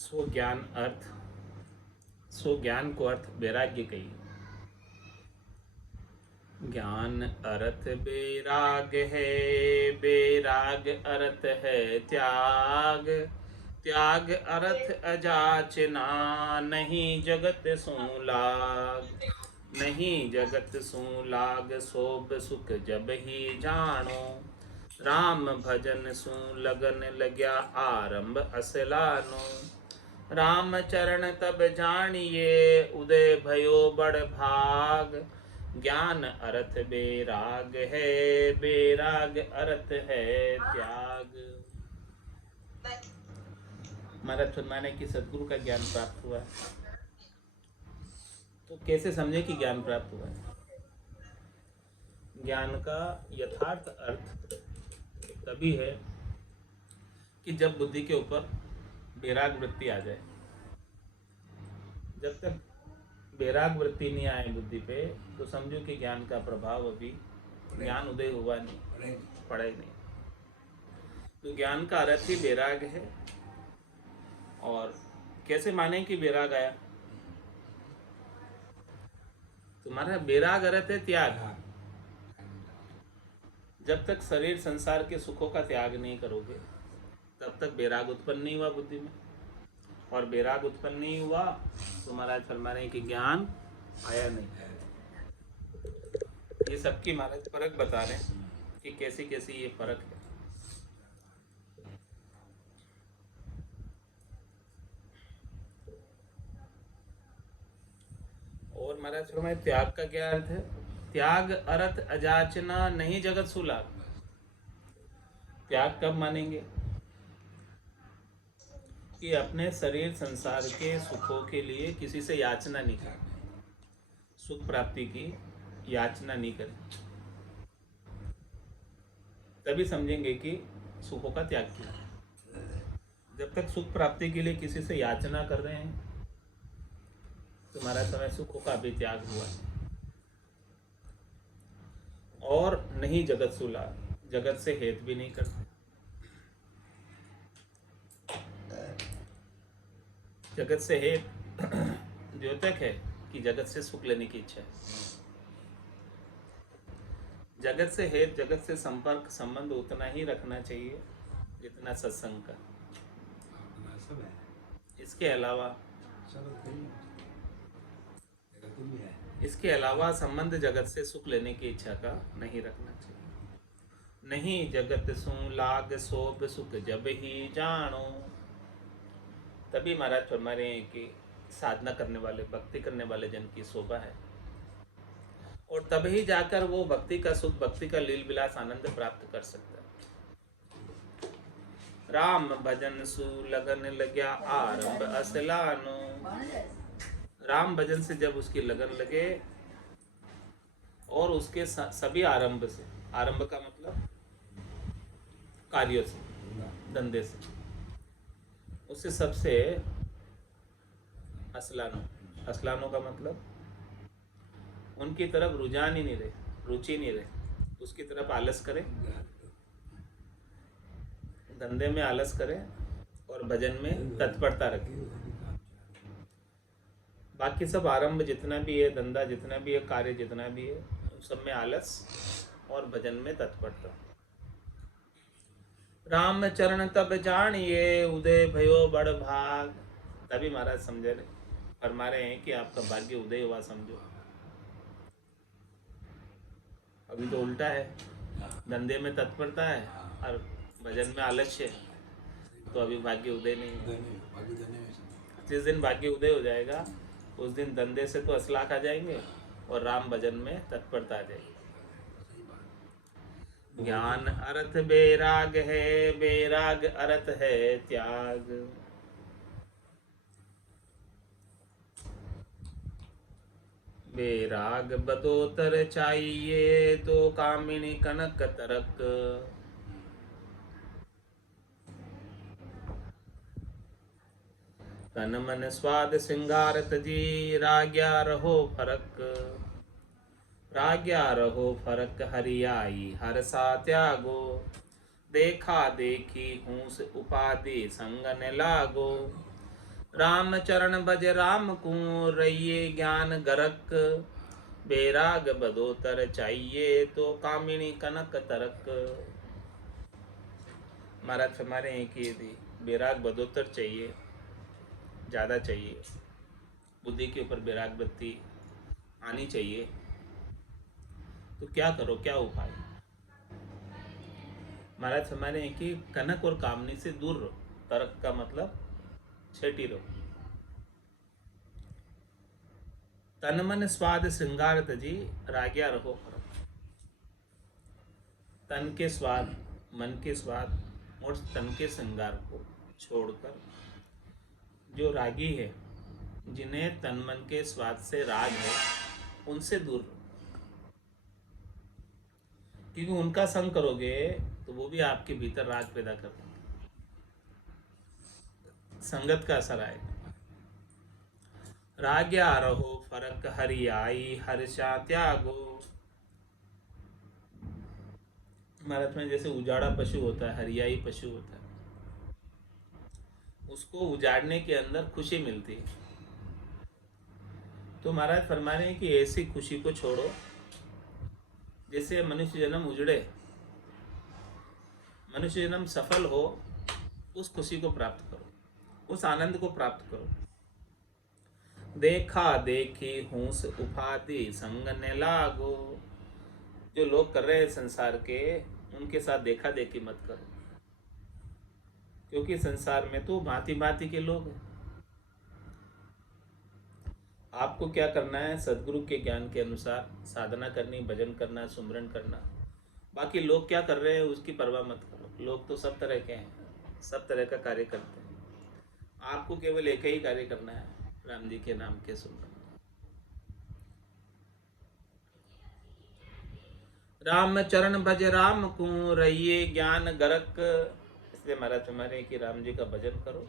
सो ज्ञान अर्थ सो ज्ञान को अर्थ वैराग्य कही। ज्ञान अर्थ वैराग है, वैराग अर्थ है त्याग, त्याग अर्थ अजाचना, नहीं जगत सो लाग, नहीं जगत सो लाग, सोब सुख जब ही जानो, राम भजन सु लगन लग्या आरंभ असलानो, राम चरण तब जानिए उदय भयो बड़ भाग, ज्ञान अर्थ बेराग है, बेराग अर्थ है त्याग। महाराज फरमाने की सदगुरु का ज्ञान प्राप्त हुआ है तो कैसे समझे कि ज्ञान प्राप्त हुआ है। ज्ञान का यथार्थ अर्थ तभी है कि जब बुद्धि के ऊपर वैराग वृत्ति आ जाए। जब तक वैराग वृत्ति नहीं आए बुद्धि पे तो समझो कि ज्ञान का प्रभाव अभी ज्ञान उदय हुआ नहीं, पड़े नहीं। तो ज्ञान का अर्थ ही वैराग है। और कैसे माने कि वैराग आया? तुम्हारा वैराग अर्थ है त्याग। जब तक शरीर संसार के सुखों का त्याग नहीं करोगे तब तक वैराग उत्पन्न नहीं हुआ बुद्धि में, और वैराग उत्पन्न नहीं हुआ तो महाराज फरमा रहे हैं कि ज्ञान आया नहीं। ये सबकी महाराज फर्क बता रहे हैं कि कैसी कैसी ये फर्क है। और महाराज फरमाए त्याग का क्या अर्थ है? त्याग अर्थ अजाचना, नहीं जगत सुलाग। त्याग कब मानेंगे? कि अपने शरीर संसार के सुखों के लिए किसी से याचना नहीं करें, सुख प्राप्ति की याचना नहीं करें, तभी समझेंगे कि सुखों का त्याग किया। जब तक सुख प्राप्ति के लिए किसी से याचना कर रहे हैं तुम्हारा समय सुखों का भी त्याग हुआ है। और नहीं जगत सुला, जगत से हेत भी नहीं करते। जगत से हेत द्योतक है कि जगत से सुख लेने की इच्छा है। जगत से हेत, जगत से संपर्क संबंध उतना ही रखना चाहिए जितना सत्संग का। इसके अलावा संबंध जगत से सुख लेने की इच्छा का नहीं रखना चाहिए। नहीं जगत सु लाग सोब सुख जब ही जानो, तभी महाराज फरमा रहे हैं कि साधना करने वाले, भक्ति करने वाले जन की शोभा है, और तभी जाकर वो भक्ति का सुख, भक्ति का लील विलास आनंद प्राप्त कर सकता है। राम भजन सु लगन लग्या आरंभ असलानो, राम भजन से जब उसकी लगन लगे और उसके सभी आरंभ से, आरंभ का मतलब कार्यों से, धंधे से, उससे सबसे असलानो, असलानो का मतलब उनकी तरफ रुझान ही नहीं रहे, रुचि नहीं रहे, उसकी तरफ आलस करें, धंधे में आलस करें और भजन में तत्परता रखें। बाकी सब आरंभ जितना भी है, धंधा जितना भी है, कार्य जितना भी है, उन सब में आलस और भजन में तत्परता। राम चरण तब जानिए उदय भयो बड़ भाग, तभी महाराज समझे रहे, फरमा रहे हैं कि आपका भाग्य उदय हुआ समझो। अभी तो उल्टा है, धंधे में तत्परता है और भजन में आलस्य है, तो अभी भाग्य उदय नहीं है। जिस दिन भाग्य उदय हो जाएगा उस दिन धंधे से तो असलाक आ जाएंगे और राम भजन में तत्परता आ जाएगी। ज्ञान अर्थ बेराग है, बेराग अर्थ है त्याग। बेराग बदोतर चाहिए तो कामिनी कनक तरक, तन मन स्वाद सिंगार तजी, राग्या रहो फरक, राग्या रहो फरक हरियाई हर सा त्यागो, देखा देखी हूस उपाधि संग न लागो, राम चरण भज राम को रहिए ज्ञान गरक, बेराग बदोतर चाहिए तो कामिनी कनक तरक। महाराज हमारे हैं कि यदि बेराग बदोतर चाहिए, ज़्यादा चाहिए, बुद्धि के ऊपर बेराग बत्ती आनी चाहिए, तो क्या करो, क्या उपाय। महाराज हमारे हैं कि कनक और कामनी से दूर रहो। तरक का मतलब छेटी रहो। तन मन स्वाद श्रृंगार तजी, राग्या रहो फरक। तन के स्वाद, मन के स्वाद और तन के श्रृंगार को छोड़कर जो रागी है, जिन्हें तन मन के स्वाद से राग है, उनसे दूर रहो। क्योंकि उनका संग करोगे तो वो भी आपके भीतर राग पैदा कर देंगे, संगत का असर आएगा। राग्या रहो फरक हरियाई, हर्षा त्यागो। भारत में जैसे उजाड़ा पशु होता है, हरियाई पशु होता है, उसको उजाड़ने के अंदर खुशी मिलती है। तो महाराज फरमा रहे हैं कि ऐसी खुशी को छोड़ो जैसे मनुष्य जन्म उजड़े, मनुष्य जन्म सफल हो, उस खुशी को प्राप्त करो, उस आनंद को प्राप्त करो। देखा देखी हूस उपाधि संग न लागो। जो लोग कर रहे हैं संसार के, उनके साथ देखा देखी मत करो, क्योंकि संसार में तो भांति भांति के लोग हैं। आपको क्या करना है, सदगुरु के ज्ञान के अनुसार साधना करनी, भजन करना, सुमरन करना। बाकी लोग क्या कर रहे हैं उसकी परवाह मत करो। लोग तो सब तरह के हैं, सब तरह का कार्य करते हैं। आपको केवल एक ही कार्य करना है, राम जी के नाम के सुमरन। राम चरण भज राम को रहिए ज्ञान गरक। इसलिए महाराज हमारे कि राम जी का भजन करो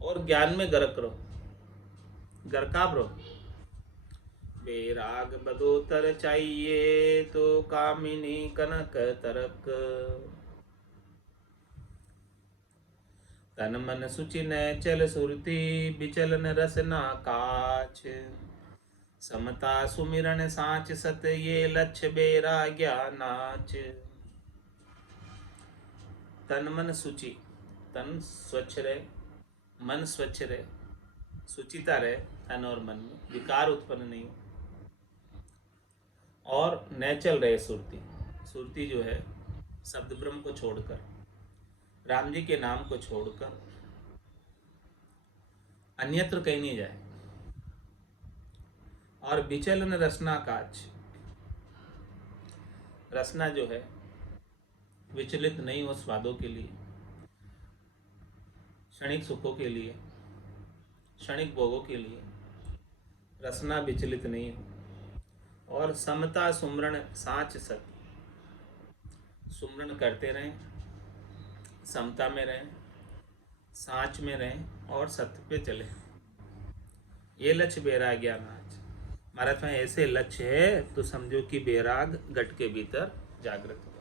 और ज्ञान में गरक रहो, गरकाब रहो। बेराग बदोतर चाहिए तो कामिनी कनक तरक। तन मन सुचि न चल सुरती, बिचलन रसना काच। समता सुमिरन साच सत, ये लक्ष्य बेराग्या नाच। तन मन सुचि, तन स्वच्छ रहे, मन स्वच्छ रहे, सुचिता रहे तन और मन में, विकार उत्पन्न नहीं हो। और न चल रहे सुरती, सुरती जो है शब्द ब्रह्म को छोड़कर, राम जी के नाम को छोड़कर अन्यत्र कहीं नहीं जाए। और विचलन रसना काच, रसना जो है विचलित नहीं हो स्वादों के लिए, क्षणिक सुखों के लिए, क्षणिक भोगों के लिए रसना विचलित नहीं हो। और समता सुमरण साच सत, सुमरण करते रहें, समता में रहें, साच में रहें और सत्य पे चले। ये लक्ष्य बेराग्या नाच। महाराज में ऐसे लक्ष्य है तो समझो कि बेराग गट के भीतर जागृत हो।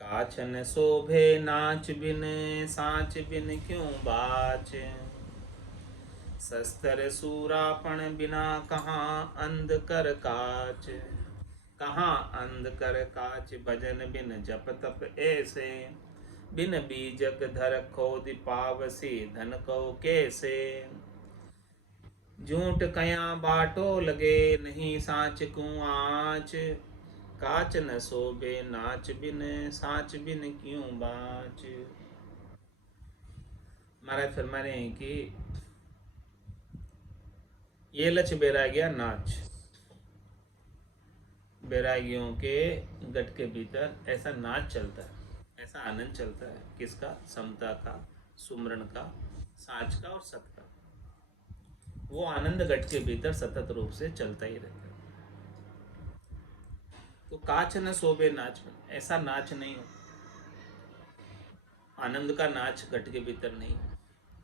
काचन शोभे नाच बिन, साच बिन क्यों बाच। शस्त्र सूरापण बिना कहाँ अंध कर काच। कहाँ अंध कर काच, भजन बिन जप तप ऐसे। बिन बीजक धर खोद पावसी, धन को कैसे। झूठ कया बाटो लगे, नहीं साच कुआच। काच न शोभे नाच बिन, साच बिन क्यों बाच। महाराज फरमा रहे हैं कि ये लक्ष्य बैरागिया नाच। बैरागियों के गट के भीतर ऐसा नाच चलता है, ऐसा आनंद चलता है। किसका? समता का, सुमरण का, साच का और सत का। वो आनंद गट के भीतर सतत रूप से चलता ही रहता है। तो काच न शोभे नाच में, ऐसा नाच नहीं हो, आनंद का नाच गट के भीतर नहीं हो।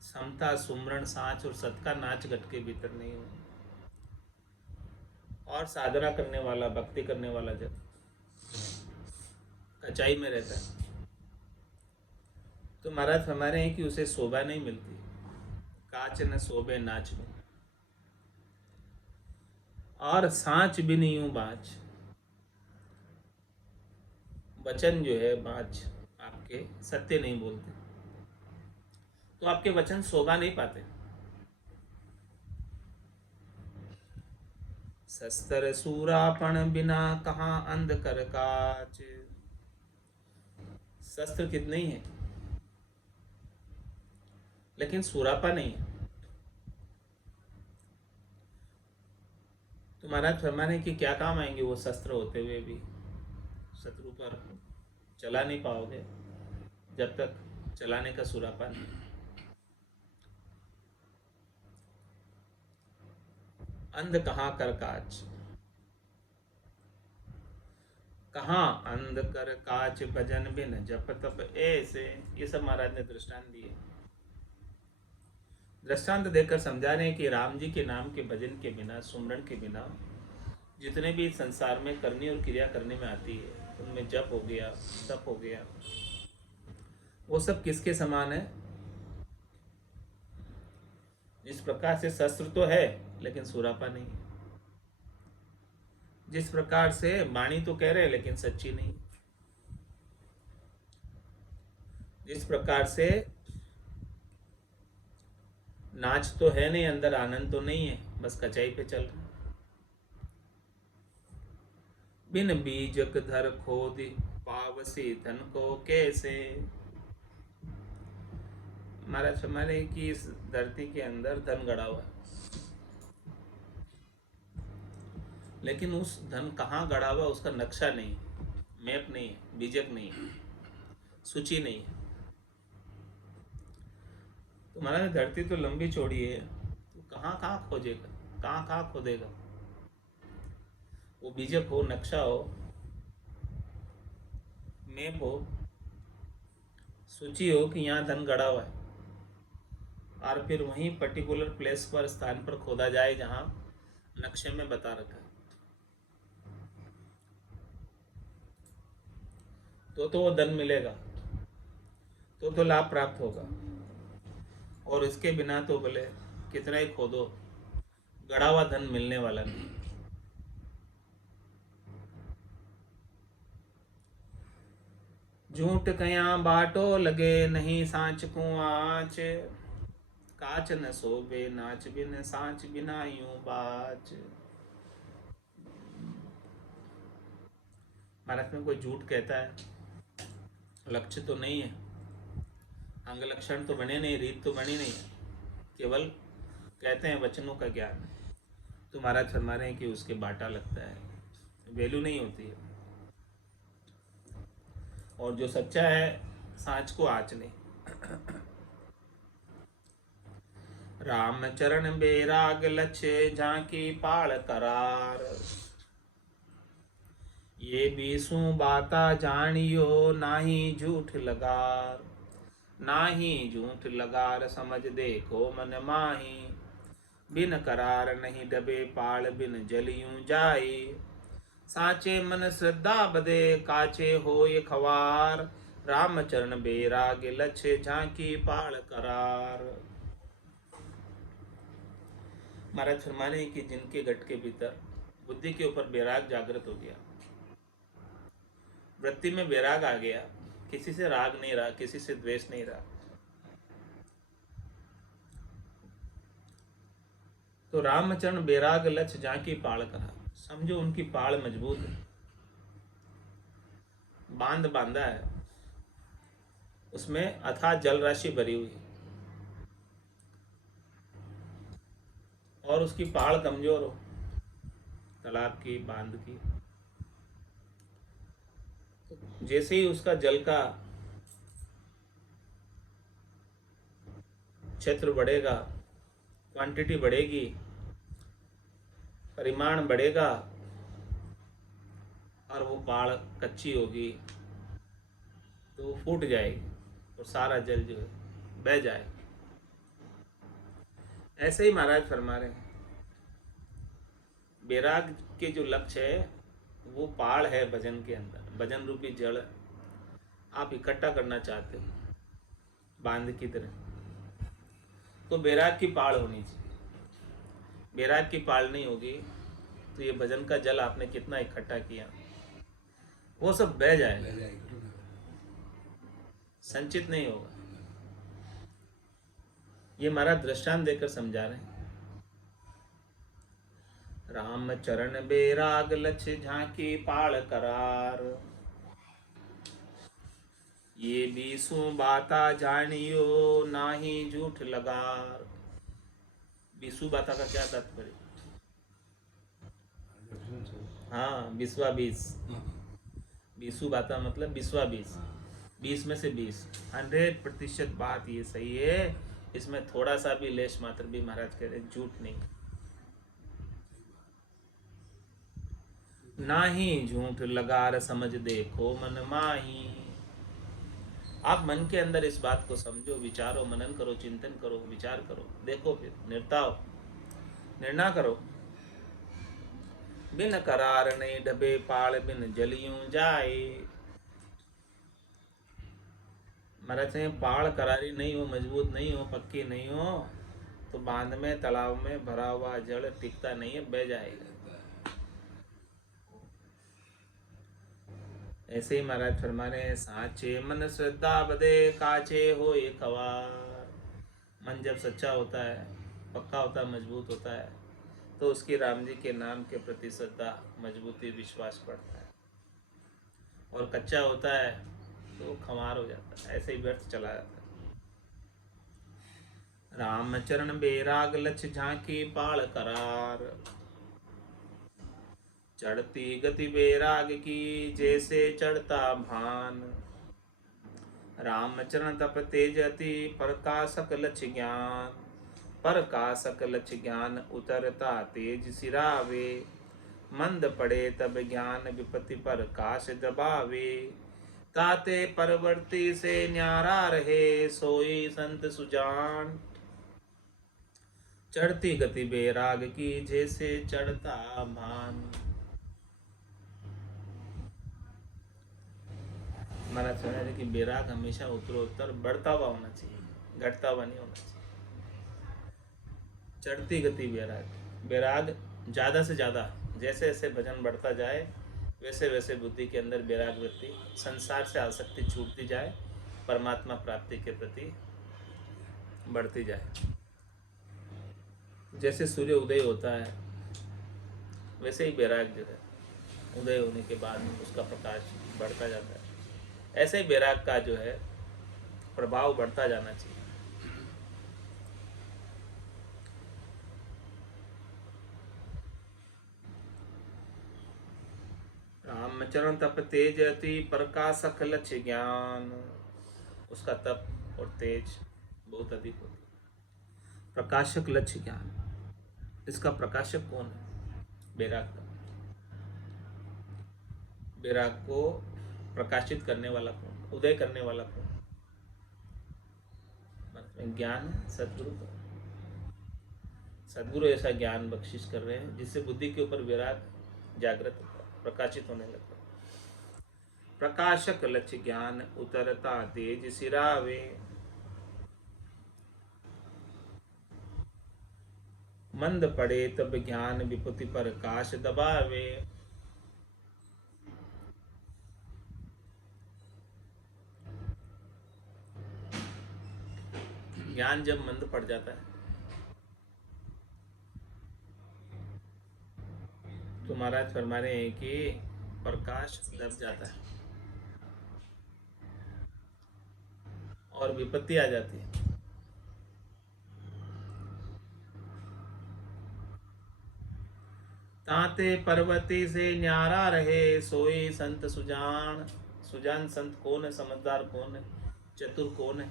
समता, सुमरण, साच और सत का नाच गट के भीतर नहीं हो। और साधना करने वाला, भक्ति करने वाला जब कचाई में रहता है, तो महाराज फरमा रहे हैं कि उसे शोभा नहीं मिलती। काच न शोभे नाच में, और सांच भी नहीं हूं बाच। वचन जो है बाच आपके सत्य नहीं बोलते, तो आपके वचन शोभा नहीं पाते। शस्त्र सूरापण बिना कहाँ अंध कर काच। शस्त्र कितने ही है लेकिन सूरापा नहीं है। तो महाराज फरमाने कि क्या काम आएंगे वो शस्त्र होते हुए भी, शत्रु पर चला नहीं पाओगे जब तक चलाने का सूरापा नहीं। अंध कहाँ कर काच, कहाँ अंध कर काच भजन बिन जप तप ऐसे। ये सब महाराज ने दृष्टांत दिए। दृष्टांत देकर समझा रहे हैं कि राम जी के नाम के भजन के बिना, सुमरण के बिना जितने भी संसार में करनी और क्रिया करने में आती है, उनमें जप हो गया, तप हो गया, वो सब किसके समान है? जिस प्रकार से शस्त्र तो है लेकिन सुरापा नहीं है, जिस प्रकार से वाणी तो कह रहे लेकिन सच्ची नहीं, जिस प्रकार से नाच तो है नहीं, अंदर आनंद तो नहीं है, बस कचाई पे चल रहा। बिन बीजक धर खोद पावसी धन को कैसे। महाराज हमारे कि इस धरती के अंदर धन गड़ा हुआ है, लेकिन उस धन कहाँ गड़ा हुआ उसका नक्शा नहीं, मैप नहीं है, बीजक नहीं है, सूची नहीं है। तो महाराज धरती तो लंबी चौड़ी है, तो कहाँ कहाँ खोजेगा, कहाँ कहाँ खोदेगा? वो बीजक हो, नक्शा हो, मैप हो, सूची हो कि यहाँ धन गड़ा हुआ है, और फिर वहीं पर्टिकुलर प्लेस पर, स्थान पर खोदा जाए जहाँ नक्शे में बता रखा है, तो वो धन मिलेगा, तो लाभ प्राप्त होगा। और इसके बिना तो भले कितना ही खोदो, गड़ा हुआ धन मिलने वाला नहीं। झूठ कया बाटो लगे नहीं सांच को आँच। काच न सोबे नाच बिन सांच बिना यूं बाच। महाराज में कोई झूठ कहता है, लक्ष्य तो नहीं है, अंग लक्षण तो बने नहीं, रीत तो बनी नहीं है, केवल कहते हैं वचनों का ज्ञान, तो महाराज फरमा रहे हैं कि उसके बाटा लगता है, वैल्यू नहीं होती है। और जो सच्चा है सांच को आँच नहीं। राम चरण बेराग लच्छे झांकी पाल करार। ये बीसू बाता जानियो नाही झूठ लगार। नाही झूठ लगार समझ देखो मन माही। बिन करार नहीं डबे पाल बिन जलियूं जाई। साचे मन श्रद्धा बदे काचे होए खवार। राम चरण बेराग लच्छे झांकी पाल करार। महाराज फरमाने कि जिनके घट के भीतर बुद्धि के ऊपर वैराग जागृत हो गया, वृत्ति में वैराग आ गया, किसी से राग नहीं रहा, किसी से द्वेष नहीं रहा, तो रामचरण वैराग लक्ष्य झांकी पाल करा। समझो उनकी पाल मजबूत है, बांध बांधा है, उसमें अथाह जल राशि भरी हुई है, और उसकी पाल कमजोर हो, तालाब की, बांध की, तो जैसे ही उसका जल का क्षेत्र बढ़ेगा, क्वांटिटी बढ़ेगी, परिमाण बढ़ेगा, और वो पाड़ कच्ची होगी तो वो फूट जाएगी और सारा जल जो है बह जाएगा। ऐसे ही महाराज फरमा रहे हैं, वैराग के जो लक्ष्य है वो पाड़ है भजन के अंदर, भजन रूपी जड़ आप इकट्ठा करना चाहते हो, बांध की तरह। तो बैराग की पाल होनी चाहिए। बैराग की पाल नहीं होगी तो ये भजन का जल आपने कितना इकट्ठा किया वो सब बह जाएगा, संचित नहीं होगा। ये हमारा दृष्टांत देकर समझा रहे हैं। राम चरण बैराग लक्ष्य झांकी पाल करार, ये बीसू बाता जानियो नाही झूठ लगार। बीसू बाता का क्या तात्पर्य? हाँ, बीसवा बीस। बीसू बाता मतलब बीसवा बीस, 20 में से 20। 100% बात ये सही है, इसमें थोड़ा सा भी लेश मात्र भी महाराज कह रहे झूठ नहीं। नाही झूठ लगार समझ देखो मन माही। आप मन के अंदर इस बात को समझो, विचारो, मनन करो, चिंतन करो, विचार करो, देखो, फिर निर्ताओ, निर्णय करो। बिन करार नहीं ढबे पाल, बिन जलियों जाए। महाराज हैं पाल करारी नहीं हो, मजबूत नहीं हो, पक्की नहीं हो तो बांध में, तालाब में भरा हुआ जल टिकता नहीं है, बह जाएगा। ऐसे ही महाराज फरमा रहे हैं, साचे मन श्रद्धा बदे काचे हो एक खवार। मन जब सच्चा होता है, पक्का होता है, मजबूत होता है तो उसकी राम जी के नाम के प्रति श्रद्धा, मजबूती, विश्वास बढ़ता है। और कच्चा होता है तो वो खमार हो जाता है, ऐसे ही व्यर्थ चला जाता है। राम चरण बैराग लक्ष्य झांकी पाल करार, चढ़ती गति बैराग की जैसे चढ़ता भान। राम चरण तप तेज अति प्रकाशक लक्ष्य ज्ञान, प्रकाशक लक्ष्य ज्ञान उतरता तेज सिरावे। मंद पड़े तब ज्ञान विपत्ति प्रकाश दबावे, ताते परवर्ती से न्यारा रहे सोई संत सुजान। चढ़ती गति बैराग की जैसे चढ़ता भान। हमारा कहना है कि बैराग हमेशा उत्तरोत्तर बढ़ता हुआ होना चाहिए, घटता हुआ नहीं होना चाहिए। चढ़ती गति बैराग, बैराग ज़्यादा से ज़्यादा, जैसे जैसे भजन बढ़ता जाए वैसे वैसे बुद्धि के अंदर बैराग वृत्ति, संसार से आसक्ति छूटती जाए, परमात्मा प्राप्ति के प्रति बढ़ती जाए। जैसे सूर्य उदय होता है वैसे ही बैराग जो है उदय होने के बाद उसका प्रकाश बढ़ता जाता है। ऐसे ही बैराग का जो है प्रभाव बढ़ता जाना चाहिए। रामचरण तप तेज अति प्रकाशक लक्ष्य ज्ञान। उसका तप और तेज बहुत अधिक होती है। प्रकाशक लक्ष्य ज्ञान, इसका प्रकाशक कौन है? बैराग का। बैराग को प्रकाशित करने वाला कौन, उदय करने वाला कौन? ज्ञान है, सदगुरु का। सदगुरु ऐसा ज्ञान बख्शिश कर रहे हैं जिससे बुद्धि के ऊपर विराग जागृत होता है, प्रकाशित होने लगता है। प्रकाशक लक्ष्य ज्ञान उतरता तेज सिरावे। मंद पड़े तब ज्ञान विपत्ति प्रकाश दबावे। ज्ञान जब मंद पड़ जाता है तो महाराज फरमा रहे हैं कि प्रकाश दब जाता है और विपत्ति आ जाती है। ताते पर्वती से न्यारा रहे सोई संत सुजान। सुजान संत कौन है? समझदार कौन है? चतुर कौन है?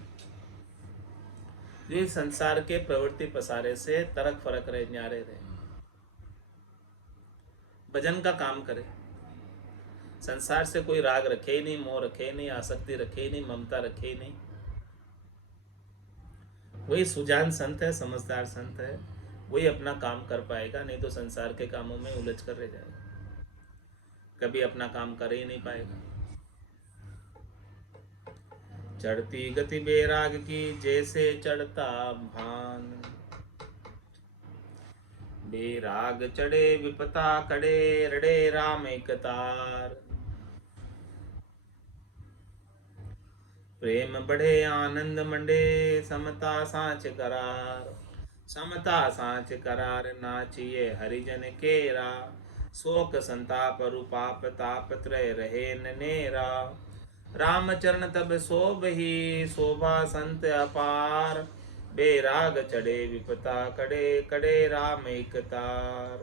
जो संसार के प्रवृत्ति पसारे से तरक फरक रहे, न्यारे रहे, भजन का काम करे, संसार से कोई राग रखे ही नहीं, मोह रखे ही नहीं, आसक्ति रखे ही नहीं, ममता रखे ही नहीं। वही सुजान संत है, समझदार संत है, वही अपना काम कर पाएगा, नहीं तो संसार के कामों में उलझ कर रह जाएगा, कभी अपना काम कर ही नहीं पाएगा। चढ़ती गति बेराग की जैसे चढ़ता भान। बेराग चढ़े विपता कड़े रड़े राम एक तार। प्रेम बढ़े आनंद मंडे समता सांच करार। समता सांच करार नाचिए हरिजन केरा। शोक संताप रूपाप ताप त्रय रहे ननेरा। रामचरण तब शोभ ही शोभा संत अपार। बेराग चढ़े विपता कड़े कड़े राम एक तार।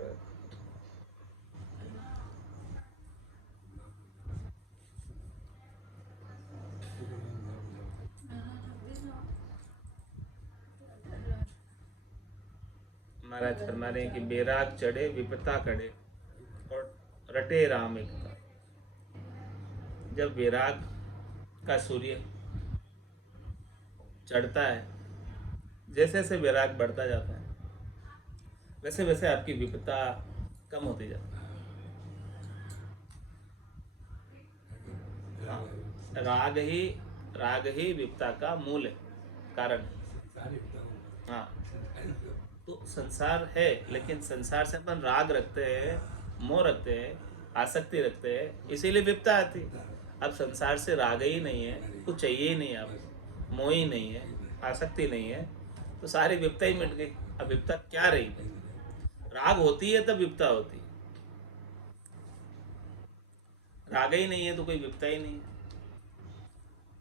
महाराज फरमा रहे हैं कि बेराग चढ़े विपता कड़े और रटे राम एक तार। जब विराग का सूर्य चढ़ता है, जैसे जैसे विराग बढ़ता जाता है वैसे वैसे आपकी विपत्ता कम होती जाती है। राग ही विपत्ता का मूल है, कारण है। हाँ, तो संसार है, लेकिन संसार से अपन राग रखते हैं, मोह रखते हैं, आसक्ति रखते हैं, इसीलिए विपत्ता आती है। अब संसार से राग ही नहीं है, कुछ चाहिए ही नहीं, आपको मोह ही नहीं है, आसक्ति नहीं है, तो सारी विपत्ता ही मिट गई। अब विपत्ता क्या रही? राग होती है तब विपत्ता होती है, राग ही नहीं है तो कोई विपत्ता ही नहीं है।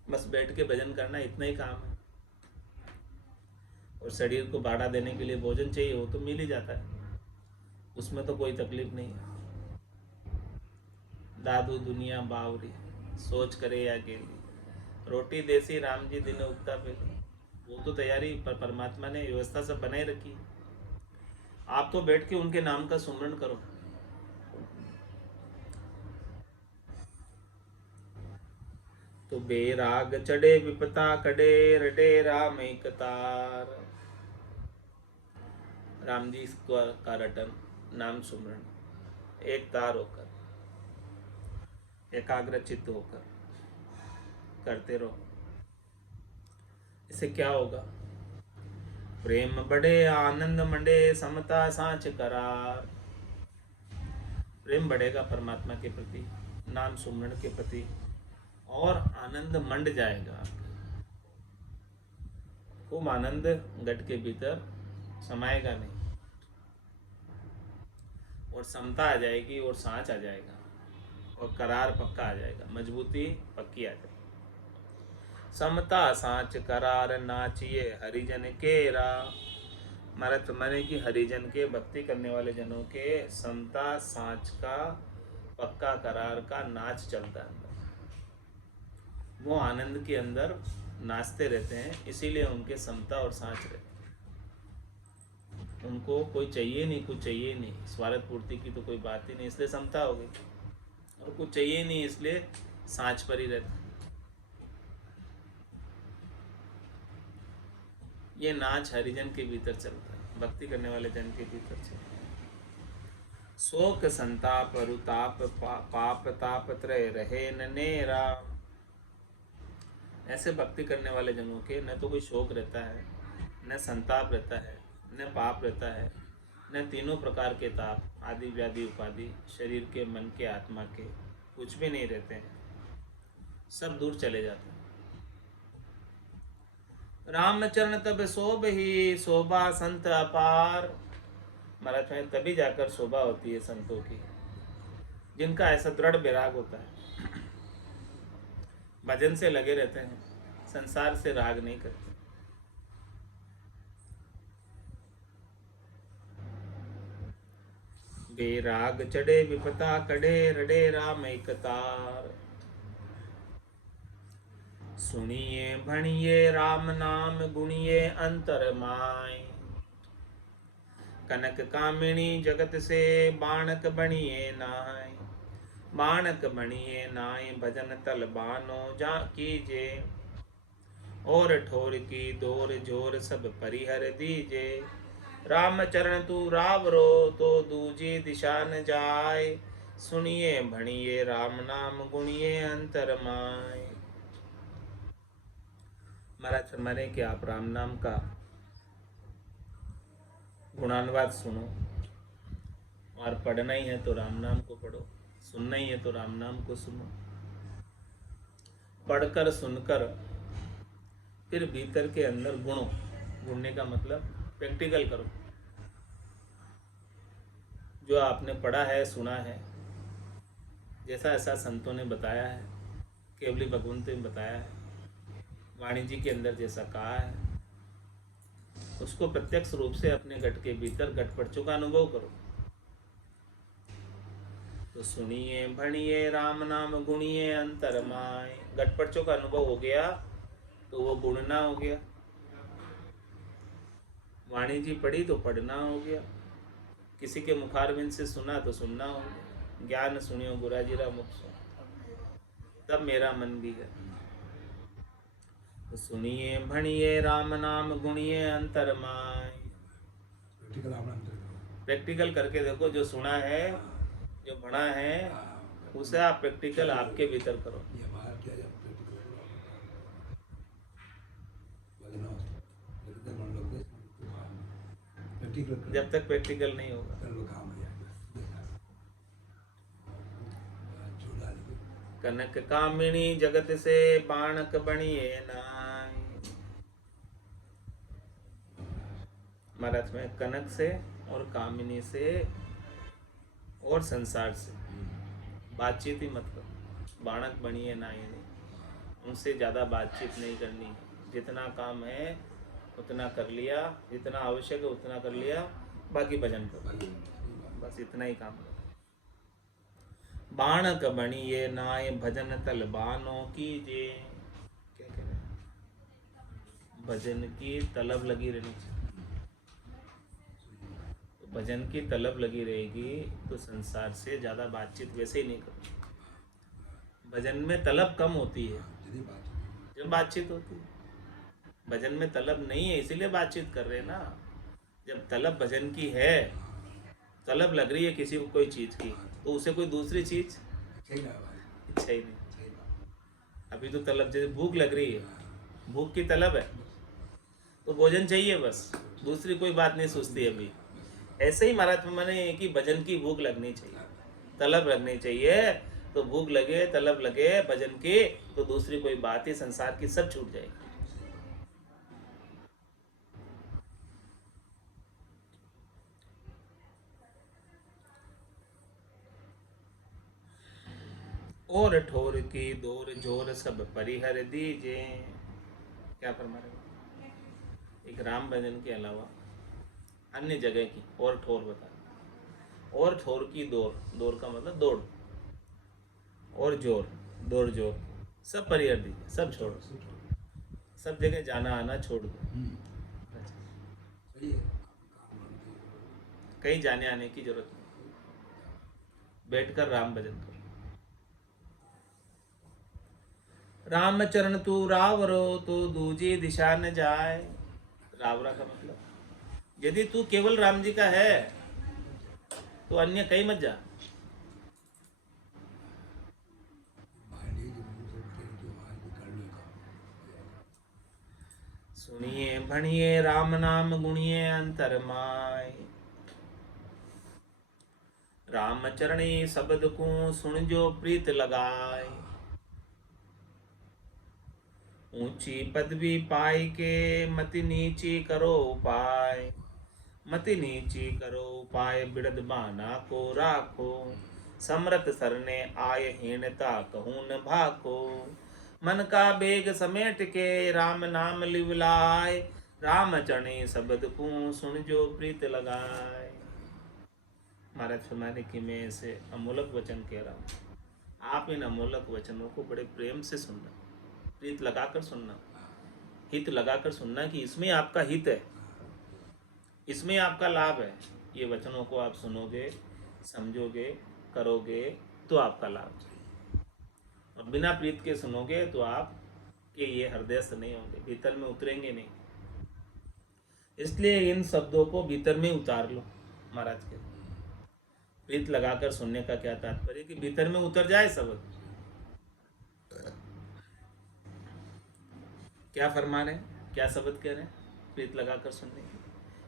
बस बैठ के भजन करना, इतना ही काम है। और शरीर को बाढ़ा देने के लिए भोजन चाहिए, वो तो मिल ही जाता है, उसमें तो कोई तकलीफ नहीं है। दादू दुनिया बावरी सोच करे या गेली, रोटी देसी राम जी दिन उगता पहले। वो तो तैयारी पर परमात्मा ने व्यवस्था सब बनाए रखी। आप तो बैठ के उनके नाम का सुमरण करो। तो बेराग चढ़े विपता कड़े रटे राम एक तार। राम जी का रटन, नाम सुमरण, एक तार होकर, एकाग्र चित्त होकर करते रहो। इससे क्या होगा? प्रेम बढ़े आनंद मंडे समता सांच करार। प्रेम बढ़ेगा परमात्मा के प्रति, नाम सुमरण के प्रति, और आनंद मंड जाएगा। खूब आनंद घट के भीतर समाएगा नहीं, और समता आ जाएगी और सांच आ जाएगा, और करार पक्का आ जाएगा, मजबूती पक्की आ जाएगी। समता सांच करार नाचिए हरिजन केरा। महाराज माने कि हरिजन के, भक्ति करने वाले जनों के समता सांच का पक्का करार का नाच चलता है अंदर। वो आनंद के अंदर नाचते रहते हैं, इसीलिए उनके समता और सांच रहते हैं। उनको कोई चाहिए नहीं, कुछ चाहिए नहीं, स्वार्थ पूर्ति की तो कोई बात ही नहीं, इसलिए समता हो गई। और कुछ चाहिए नहीं, इसलिए सांच पर ही रहते। ये नाच हरिजन के भीतर चलता है, भक्ति करने वाले जन के भीतर चलता है। शोक संताप रुताप पाप ताप त्रय रहे ननेरा। ऐसे भक्ति करने वाले जनों के न तो कोई शोक रहता है, न संताप रहता है, न पाप रहता है, न तीनों प्रकार के ताप, आदि व्याधि उपाधि, शरीर के, मन के, आत्मा के, कुछ भी नहीं रहते हैं, सब दूर चले जाते हैं। रामचरण तब शोभ ही शोभा संत अपार। महाराज में तभी जाकर शोभा होती है संतों की, जिनका ऐसा दृढ़ विराग होता है, भजन से लगे रहते हैं, संसार से राग नहीं करते। बेराग चढ़े विपता कड़े रड़े राम एक तार। सुनिए भणिए राम नाम गुणिए अंतर माय। कनक कामिनी जगत से बाणक बनिए नाय। बाणक बनिए नाय भजन तल बानो जा कीजे। और ठोर की दोर जोर सब परिहर दीजे। राम चरण तू रावरो तो दूजी दिशा न जाय। सुनिए भणिए राम नाम गुणिए अंतर माय। महाराज फरमाने कि आप राम नाम का गुणानुवाद सुनो, और पढ़ना ही है तो राम नाम को पढ़ो, सुनना ही है तो राम नाम को सुनो। पढ़कर सुनकर फिर भीतर के अंदर गुणों, गुणने का मतलब प्रैक्टिकल करो। जो आपने पढ़ा है, सुना है, जैसा ऐसा संतों ने बताया है, केवली भगवंत ने बताया है, वाणी जी के अंदर जैसा कहा है, उसको प्रत्यक्ष रूप से अपने घट के भीतर घटपटचों का अनुभव करो। तो सुनिए भणिए राम नाम गुणिए अंतर माय। घटपटचों का अनुभव हो गया तो वो गुणना हो गया। वाणी जी पढ़ी तो पढ़ना हो गया। किसी के मुखारविंद से सुना तो सुनना हो गया। ज्ञान सुनियो गुराजीरा मुख सुन, तब मेरा मन भी है। तो सुनिए भणिए राम नाम गुणिए अंतर माय। प्रैक्टिकल करके देखो, जो सुना है, जो पढ़ा है, उसे आप प्रैक्टिकल आपके भीतर करो। जब तक प्रैक्टिकल नहीं होगा। कनक कामिनी जगत से बाणक बनिए नाय। महाराज में कनक से और कामिनी से और संसार से बातचीत ही मत करो। बाणक बनिए नाय, उनसे ज़्यादा बातचीत नहीं करनी। जितना काम है उतना कर लिया, जितना आवश्यक है उतना कर लिया, बाकी भजन करो, बस इतना ही काम करो। बाणक बनिए नाय भजन तल बानो कीजे। क्या कह रहे हैं? भजन की तलब लगी रहनी चाहिए। तो भजन की तलब लगी रहेगी तो संसार से ज़्यादा बातचीत वैसे ही नहीं करो। भजन में तलब कम होती है जब बातचीत होती है। भजन में तलब नहीं है इसीलिए बातचीत कर रहे हैं ना। जब तलब भजन की है, तलब लग रही है किसी को कोई चीज़ की, तो उसे कोई दूसरी चीज़ इच्छा ही नहीं। अभी तो तलब, जैसे भूख लग रही है, भूख की तलब है तो भोजन चाहिए, बस दूसरी कोई बात नहीं सोचती अभी। ऐसे ही महाराज मैंने कि भजन की भूख लगनी चाहिए, तलब लगनी चाहिए। तो भूख लगे, तलब लगे भजन की, तो दूसरी कोई बात ही संसार की सब छूट जाएगी। और ठोर की दौर जोर सब परिहर दीजे। क्या फरमा रहे? एक राम भजन के अलावा अन्य जगह की और ठोर बता। और ठोर की दौर, दौर का मतलब दौड़, और जोर, दौड़ जोर सब परिहर दीजिए, सब छोड़ो, सब जगह जाना आना छोड़ दो। कहीं जाने आने की जरूरत नहीं, बैठकर राम भजन करो। राम चरण तू रावरो तो दूजी दिशा न जाए। रावरा का मतलब, यदि तू केवल राम जी का है तो अन्य कहीं मत जा। सुनिए भणिए राम नाम गुणिए अंतर माय। राम चरणी शब्द को सुन जो प्रीत लगाए। ऊंची पदवी पाई के मति नीची करो उपाय। मति नीची करो उपाय बिड़द बाना को राखो। समरत सरने आय हीनता कहूँ न भाको। मन का बेग समेट के राम नाम लिवलाय। राम चरणी शब्द को सुन जो प्रीत लगाए। महाराज फरमाने कि मैं ऐसे अमूलक वचन कह रहा हूँ, आप इन अमूलक वचनों को बड़े प्रेम से सुनना, प्रीत लगाकर सुनना, हित लगाकर सुनना कि इसमें आपका हित है, इसमें आपका लाभ है। ये वचनों को आप सुनोगे, समझोगे, करोगे तो आपका लाभ है। और बिना प्रीत के सुनोगे तो आप के ये हृदयस्थ नहीं होंगे, भीतर में उतरेंगे नहीं। इसलिए इन शब्दों को भीतर में उतार लो। महाराज के प्रीत लगाकर सुनने का क्या तात्पर्य कि भीतर में उतर जाए शब्द। क्या फरमा रहे हैं, क्या शब्द कह रहे हैं, प्रीत लगाकर सुनने की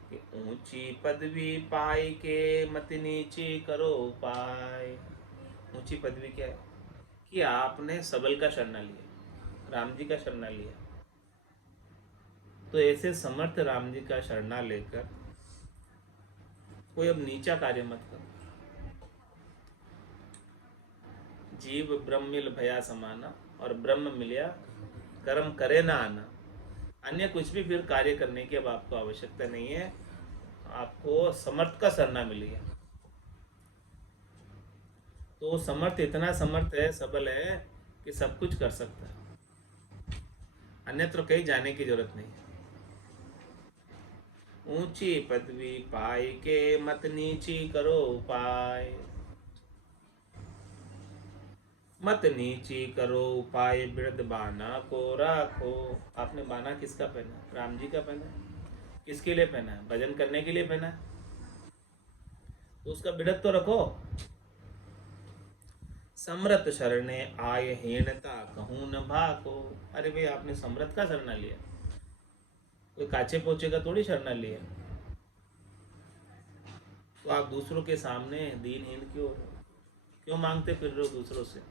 कि ऊंची पदवी पाई के मत नीची करो उपाय। ऊंची पदवी क्या है कि आपने सबल का शरणा लिया, राम जी का शरणा लिया, तो ऐसे समर्थ राम जी का शरणा लेकर कोई अब नीचा कार्य मत करो। जीव ब्रह्म मिल भया समाना, और ब्रह्म मिलिया कर्म करे ना आना। अन्य कुछ भी फिर कार्य करने की अब आपको आवश्यकता नहीं है, आपको समर्थ का शरणा मिल गया। तो समर्थ इतना समर्थ है, सबल है कि सब कुछ कर सकता है, अन्यत्र कहीं जाने की जरूरत नहीं है। ऊंची पदवी पाई के मत नीची करो उपाय, मत नीची करो उपाय बिरद बाना को राखो। आपने बाना किसका पहना, राम जी का पहना है। किसके लिए पहना है, भजन करने के लिए पहना है, तो उसका बिरद तो रखो। समरथ शरणे आय हीनता कहूं न भाको। अरे भाई आपने समरथ का शरणा लिया, कोई काचे पोचे का थोड़ी शरणा लिया, तो आप दूसरों के सामने दीनहीन क्यों हो, क्यों मांगते फिर रहे हो दूसरों से,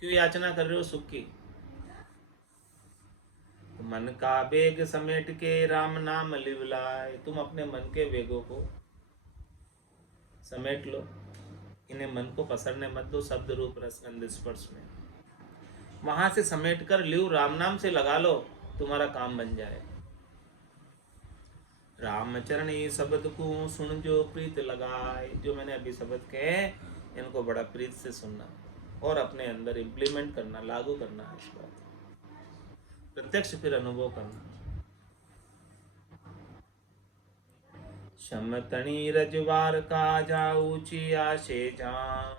क्यों याचना कर रहे हो सुख की। मन का वेग समेट के राम नाम लिवलाए। तुम अपने मन के वेगों को समेट लो, इन्हें मन को पसरने मत दो शब्द रूप रस गंध स्पर्श में। वहां से समेट कर लियो राम नाम से लगा लो, तुम्हारा काम बन जाए। रामचरणी शब्द को सुन जो प्रीत लगाए। जो मैंने अभी शब्द कहे इनको बड़ा प्रीत से सुनना और अपने अंदर इम्प्लीमेंट करना, लागू करना है इस बात, प्रत्यक्ष फिर अनुभव करना। शमतणी रजवार का जा ऊंची आशे जान,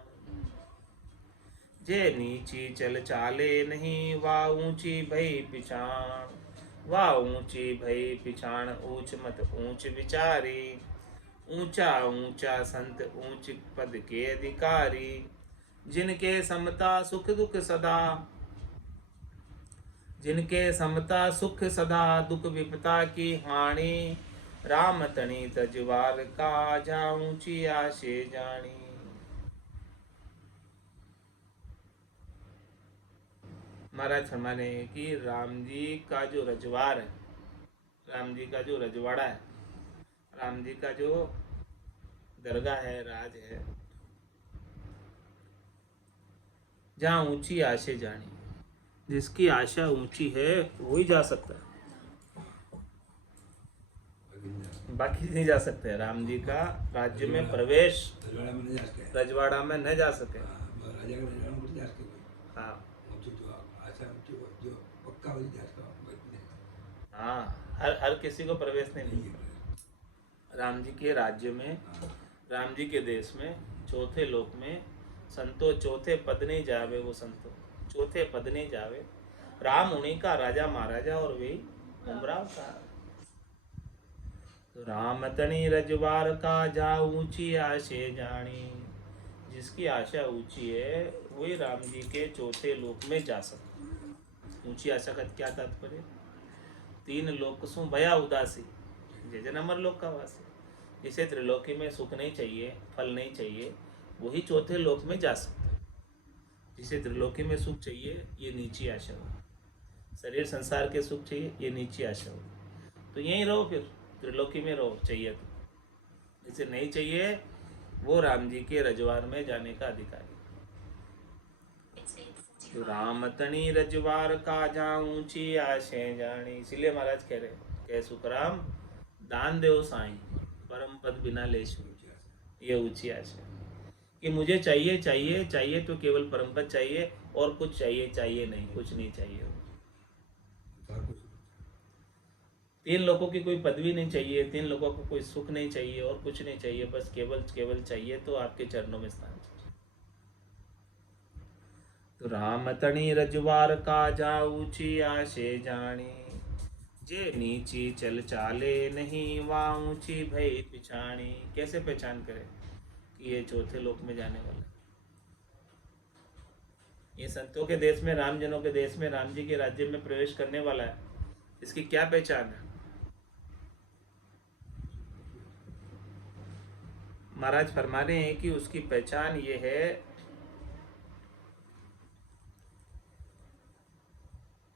जे नीची चल चाले नहीं वा ऊंची भई पिछाण। वा ऊंची भई पिछाण ऊंच मत ऊंच विचारी। ऊंचा ऊंचा संत ऊंच पद के अधिकारी। जिनके समता सुख दुख सदा, जिनके समता सुख सदा दुख विपता की हानि। राम तणी तजवार का जा ऊंची आशे जानी। महाराज फरमाने कि राम जी का जो रजवार है, राम जी का जो रजवाड़ा है, राम जी का जो दरगाह है, राज है, जहाँ ऊंची आशे जानी, जिसकी आशा ऊंची है वही जा सकता है, बाकी नहीं जा सकते। राम जी का राज्य में प्रवेश रजवाड़ा में न जा सके। हाँ हाँ, हर किसी को प्रवेश नहीं मिलता। राम जी के राज्य में, राम जी के देश में, चौथे लोक में संतो चौथे पद नहीं जावे। वो संतो चौथे पद नहीं जावे। राम उन्हीं का राजा महाराजा और वे उमराव का। तो राम तनी रजवार का जा ऊंची आशे जानी। जिसकी आशा ऊंची है वही राम जी के चौथे लोक में जा सकता। ऊंची आशा का क्या तात्पर्य, तीन लोक सु भया उदासी, जय अमर लोक का वासी। जिसे त्रिलोकी में सुख नहीं चाहिए, फल नहीं चाहिए, वही चौथे लोक में जा सकता है। जिसे त्रिलोकी में सुख चाहिए ये नीची आशा हो, शरीर संसार के सुख चाहिए ये नीची आशा हो, तो यहीं रहो, फिर त्रिलोकी में रहो चाहिए तो। जिसे नहीं चाहिए वो राम जी के रजवार में जाने का अधिकारी। तो राम तनी रजवार का जा ऊंची आशे जानी। इसीलिए महाराज कह रहे कह सुखराम दान देव साईं परम पद बिना ले। ये ऊंची आशा कि मुझे चाहिए चाहिए चाहिए तो केवल परम पद चाहिए, और कुछ चाहिए चाहिए नहीं, कुछ नहीं चाहिए। तीन लोगों की कोई पदवी नहीं चाहिए, तीन लोगों को कोई सुख नहीं चाहिए, और कुछ नहीं चाहिए, बस केवल केवल चाहिए तो आपके चरणों में स्थान चाहिए। तो राम तणी रजवार का जा ऊंची आशे जानी। जे नीची चल चाले नहीं वा ऊंची भई पिछाणी। कैसे पहचान करें कि ये चौथे लोक में जाने वाला है। ये संतों के देश में, राम जनों के देश में, राम जी के राज्य में प्रवेश करने वाला है, इसकी क्या पहचान है? महाराज फरमा रहे हैं कि उसकी पहचान ये है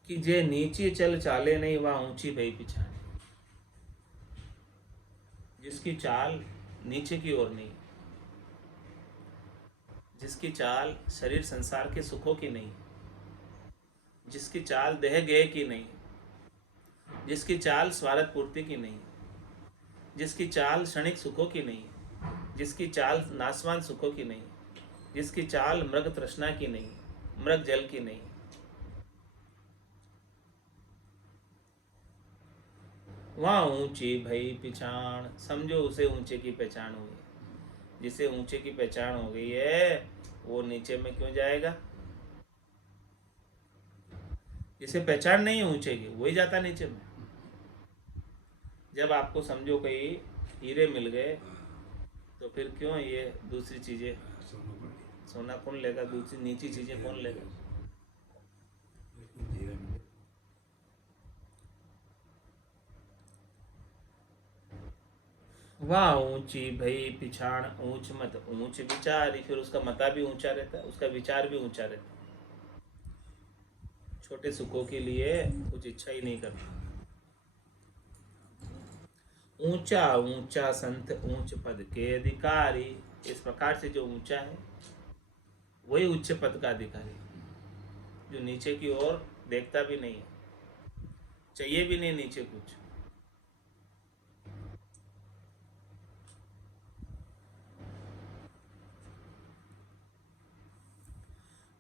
कि जे नीचे चल चाले नहीं वह ऊंची भई पिछाड़ी। जिसकी चाल नीचे की ओर नहीं, जिसकी चाल शरीर संसार के सुखों की नहीं, जिसकी चाल देह गेह की नहीं, जिसकी चाल स्वार्थ पूर्ति की नहीं, जिसकी चाल क्षणिक सुखों की नहीं, जिसकी चाल नासवान सुखों की नहीं, जिसकी चाल मृग तृष्णा की नहीं, मृग जल की नहीं, वहाँ ऊंची भई पिछाण। समझो उसे ऊंचे की पहचान हुई। जिसे ऊंचे की पहचान हो गई है वो नीचे में क्यों जाएगा? जिसे पहचान नहीं है ऊंचे की वही जाता नीचे में। जब आपको समझो कहीं हीरे मिल गए तो फिर क्यों ये दूसरी चीजें? सोना कौन लेगा? दूसरी नीची चीजें कौन लेगा? वाह ऊंची भई पिछाण ऊंच मत ऊंच विचारी। फिर उसका मता भी ऊंचा रहता है, उसका विचार भी ऊंचा रहता है। छोटे सुखों के लिए कुछ इच्छा ही नहीं करता। ऊंचा ऊंचा संत ऊंच पद के अधिकारी। इस प्रकार से जो ऊंचा है वही उच्च पद का अधिकारी, जो नीचे की ओर देखता भी नहीं है, चाहिए भी नहीं नीचे कुछ।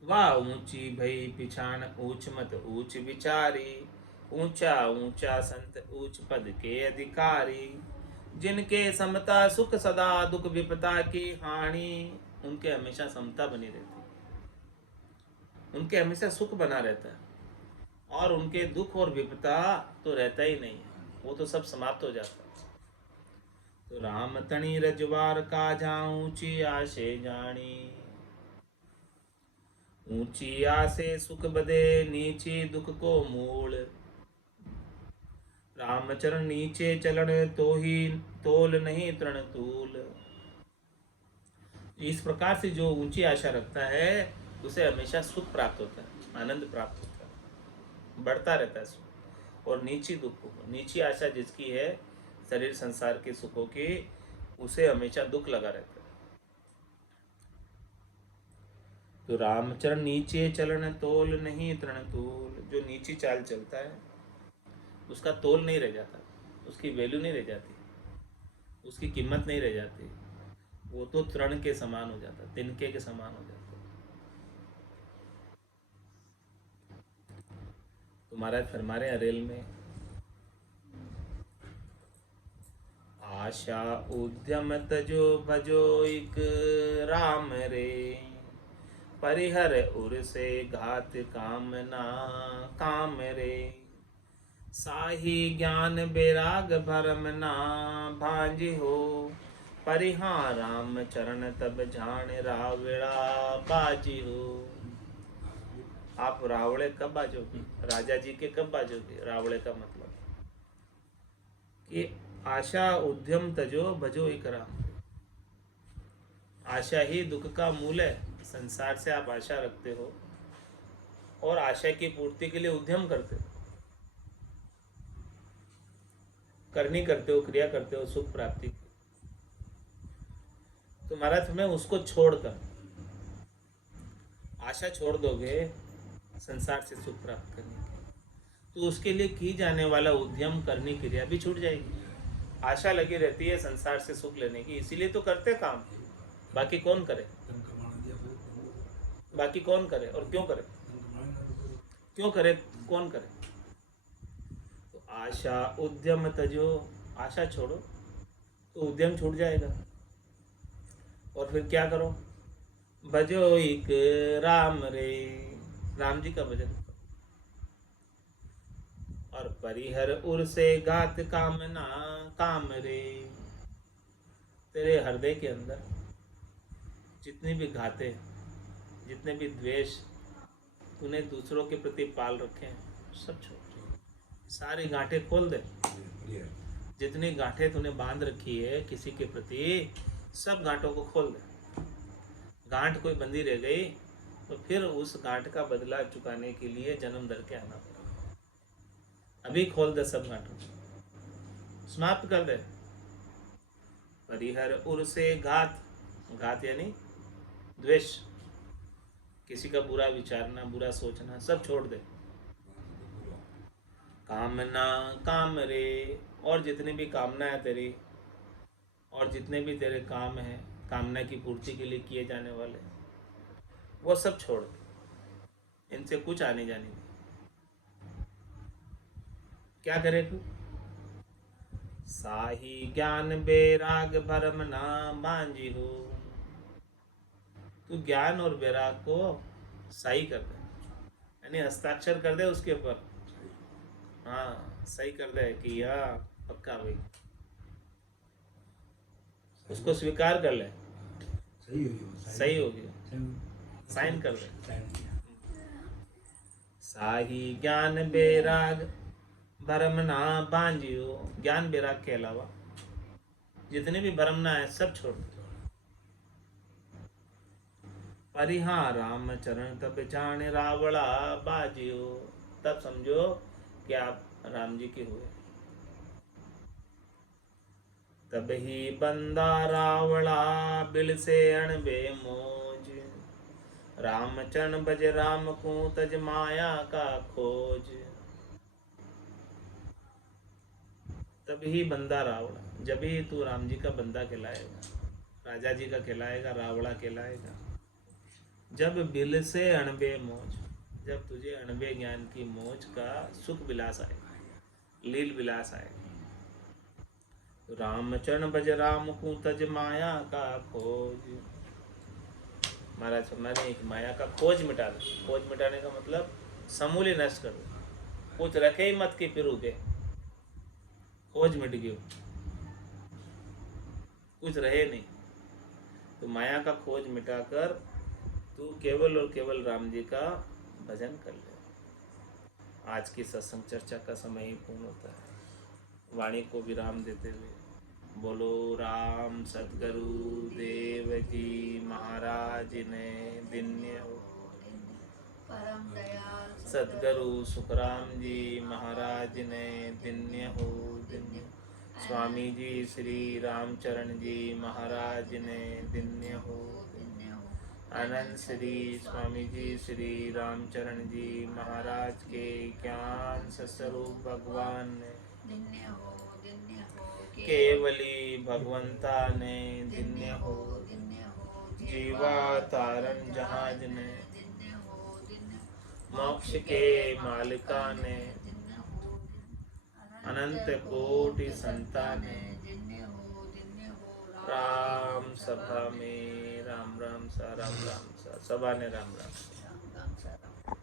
वाह ऊंची भई पिछाण ऊंच मत ऊंच विचारी। ऊंचा ऊंचा संत ऊंच पद के अधिकारी। जिनके समता सुख सदा दुख विपता की हानि। उनके हमेशा समता बनी रहती है, उनके हमेशा सुख बना रहता है, और उनके दुख और विपता तो रहता ही नहीं है, वो तो सब समाप्त हो जाता है। तो राम तणी रजवार का जाऊं ऊंची आशे जानी। ऊंची आसे सुख बदे नीची दुख को मूल। रामचरण नीचे चलन तो ही तोल नहीं तृण तूल। इस प्रकार से जो ऊंची आशा रखता है उसे हमेशा सुख प्राप्त होता है, आनंद प्राप्त होता है, बढ़ता रहता है सुख। और नीची दुख, नीची आशा जिसकी है शरीर संसार के सुखों की, उसे हमेशा दुख लगा रहता है। तो रामचरण नीचे चलन तोल नहीं तृण तूल। जो नीची चाल चलता है उसका तोल नहीं रह जाता, उसकी वैल्यू नहीं रह जाती, उसकी कीमत नहीं रह जाती। वो तो तृण के समान हो जाता, तिनके के समान हो जाता। तो महाराज फरमा रहे अरेल में, आशा उद्यम तजो भजो एक राम रे। परिहर उर से घात कामना काम रे। साही ज्ञान बेराग भरम ना भांज हो। परिहा राम चरण तब जान रावड़ा बाजी हो। आप रावड़े कब बाजोगे? राजा जी के कब बाजोगे? रावड़े का मतलब कि आशा उद्यम तजो भजो एक राम। आशा ही दुख का मूल है। संसार से आप आशा रखते हो और आशा की पूर्ति के लिए उद्यम करते हो, करनी करते हो, क्रिया करते हो सुख प्राप्ति की। तो महाराज तुम्हें उसको छोड़कर आशा छोड़ दोगे संसार से सुख प्राप्त करने की, तो उसके लिए की जाने वाला उद्यम करनी क्रिया भी छूट जाएगी। आशा लगी रहती है संसार से सुख लेने की, इसीलिए तो करते काम। बाकी कौन करे? बाकी कौन करे और क्यों करे? क्यों करे? कौन करे? तो आशा उद्यम तजो, आशा छोड़ो तो उद्यम छूट जाएगा। और फिर क्या करो? भजो एक राम रे, राम जी का भजन करो। और परिहर उर से घात कामना काम रे। तेरे हृदय के अंदर जितनी भी घाते, जितने भी द्वेष तूने दूसरों के प्रति पाल रखे हैं, सब छोड़। सारी गांठें खोल दे। जितनी गांठें तूने बांध रखी है किसी के प्रति, सब गांठों को खोल दे। गांठ कोई बंधी रह गई तो फिर उस गांठ का बदला चुकाने के लिए जन्म धर के आना पड़ेगा। अभी खोल दे सब गांठों को, समाप्त कर दे। परिहर उर से घात, घात यानी द्वेष, किसी का बुरा विचारना, बुरा सोचना, सब छोड़ दे। कामना काम रे, और जितनी भी कामना है तेरी, और जितने भी तेरे काम हैं कामना की पूर्ति के लिए किए जाने वाले, वो सब छोड़ दे। इनसे कुछ आने जाने नहीं। क्या करे तू? साही ज्ञान बेराग भरम ना बांझी हो। तू ज्ञान और वैराग को सही कर दे, यानी हस्ताक्षर कर दे उसके ऊपर। हाँ, सही कर दे कि हाँ पक्का भाई, उसको स्वीकार कर ले। सही हो गया, साइन कर दे। साही ज्ञान बेराग भरम ना बांझियो। ज्ञान बेराग के अलावा जितने भी भरमना है सब छोड़ दो। परिहा राम चरण तब जाने रावणा बाजियो। तब समझो कि आप राम जी के हुए। तब ही बंदा रावणा बिल से अणबे मोज। राम चरण बज राम को तज माया का खोज। तब ही बंदा रावण, जब ही तू राम जी का बंदा कहलाएगा, राजा जी का कहलाएगा, रावणा कहलाएगा। जब बिल से अणबे मौज, जब तुझे अणबे ज्ञान की मौज का सुख विलास आएगा, लील विलास आएगा। रामचरण बज राम को तज माया का खोज। महाराज मैंने एक माया का खोज मिटा दो। खोज मिटाने का मतलब समूल्य नष्ट कर दो, कुछ रखे ही मत कि फिर उगे। खोज मिट गई, कुछ रहे नहीं। तो माया का खोज मिटाकर तू केवल और केवल राम जी का भजन कर ले। आज की सत्संग चर्चा का समय ही पूर्ण होता है। वाणी को विराम देते हुए बोलो राम सतगुरु देव जी महाराज ने दिन्य हो। परम दयाल सतगुरु सुखराम जी महाराज ने दिन्य हो, दिन्य। स्वामी जी श्री रामचरण जी महाराज ने दिन्य हो। आनंद श्री स्वामी जी श्री रामचरण जी महाराज के ज्ञान स्वरूप भगवान ने दिन्य हो केवली भगवंता ने दिन्य हो। जीवा तारण जहाज ने मोक्ष के मालिका ने अनंत कोटि संताने राम सभा में राम राम सा, राम राम सा, सभा ने राम राम सा।